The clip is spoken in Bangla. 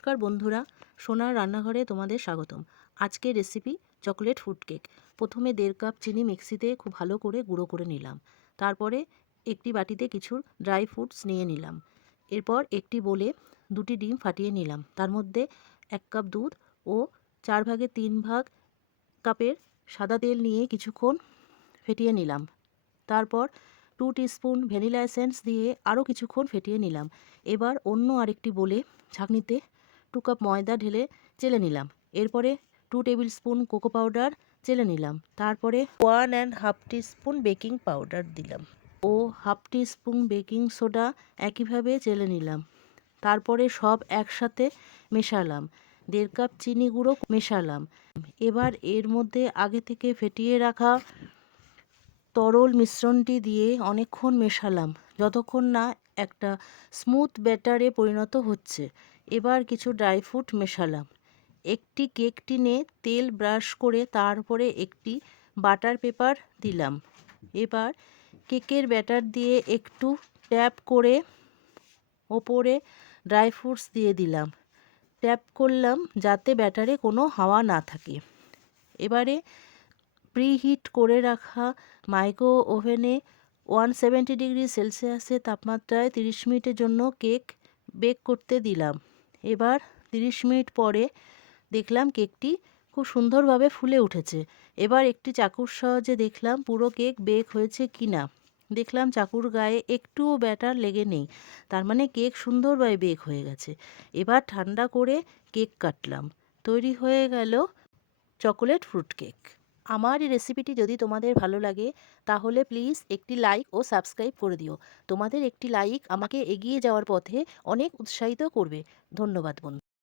নমস্কার বন্ধুরা, সোনার রান্নাঘরে তোমাদের স্বাগতম। আজকের রেসিপি চকোলেট ফুড কেক। প্রথমে 1.5 কাপ চিনি মিক্সিতে খুব ভালো করে গুঁড়ো করে নিলাম। তারপরে একটি বাটিতে কিছু ড্রাই ফ্রুটস নিয়ে নিলাম। এরপর একটি বোলে 2টি ডিম ফাটিয়ে নিলাম। তার মধ্যে 1 কাপ দুধ ও 4 ভাগে 3 ভাগ কাপের সাদা তেল নিয়ে কিছুক্ষণ ফেটিয়ে নিলাম। তারপর 2 টিস্পুন ভ্যানিলা এসেন্স দিয়ে আরও কিছুক্ষণ ফেটিয়ে নিলাম। এবার অন্য আরেকটি বোলে ছাঁকনিতে 2 কাপ ময়দা ঢেলে চেলে নিলাম। এরপরে 2 টেবিল স্পুন কোকো পাউডার চেলে নিলাম। তারপরে 1.5 টিস্পুন বেকিং পাউডার দিলাম ও 1/2 টিস্পুন বেকিং সোডা একইভাবে চেলে নিলাম। তারপরে সব একসাথে মেশালাম। 1.5 কাপ চিনি গুঁড়ো মেশালাম। এবার এর মধ্যে আগে থেকে ফেটিয়ে রাখা তরল মিশ্রণটি দিয়ে অনেকক্ষণ মেশালাম, যতক্ষণ না একটা স্মুথ ব্যাটারে পরিণত হচ্ছে। এবার কিছু ড্রাই ফ্রুট মেশালাম। একটি কেক টিনে তেল ব্রাশ করে তারপরে একটি বাটার পেপার দিলাম। এবার কেকের ব্যাটার দিয়ে একটু ট্যাপ করে ওপরে ড্রাই ফ্রুটস দিয়ে দিলাম। ট্যাপ করলাম যাতে ব্যাটারে কোনো হাওয়া না থাকে। এবারে প্রিহিট করে রাখা মাইক্রো ওভেনে 170 ডিগ্রি সেলসিয়াসে তাপমাত্রায় 30 মিনিটের জন্য কেক বেক করতে দিলাম। এবার 30 মিনিট পরে দেখলাম কেকটি খুব সুন্দরভাবে ফুলে উঠেছে। এবার একটি চাকুর সাহায্যে দেখলাম পুরো কেক বেক হয়েছে কিনা। দেখলাম চাকুর গায়ে একটুও ব্যাটার লেগে নেই, তার মানে কেক সুন্দরভাবে বেক হয়ে গেছে। এবার ঠান্ডা করে কেক কাটলাম। তৈরি হয়ে গেল চকোলেট ফ্রুট কেক। আমার এই রেসিপিটি যদি তোমাদের ভালো লাগে তাহলে প্লিজ একটি লাইক ও সাবস্ক্রাইব করে দিও। তোমাদের একটি লাইক আমাকে এগিয়ে যাওয়ার পথে অনেক উৎসাহিত করবে। ধন্যবাদ বন্ধু।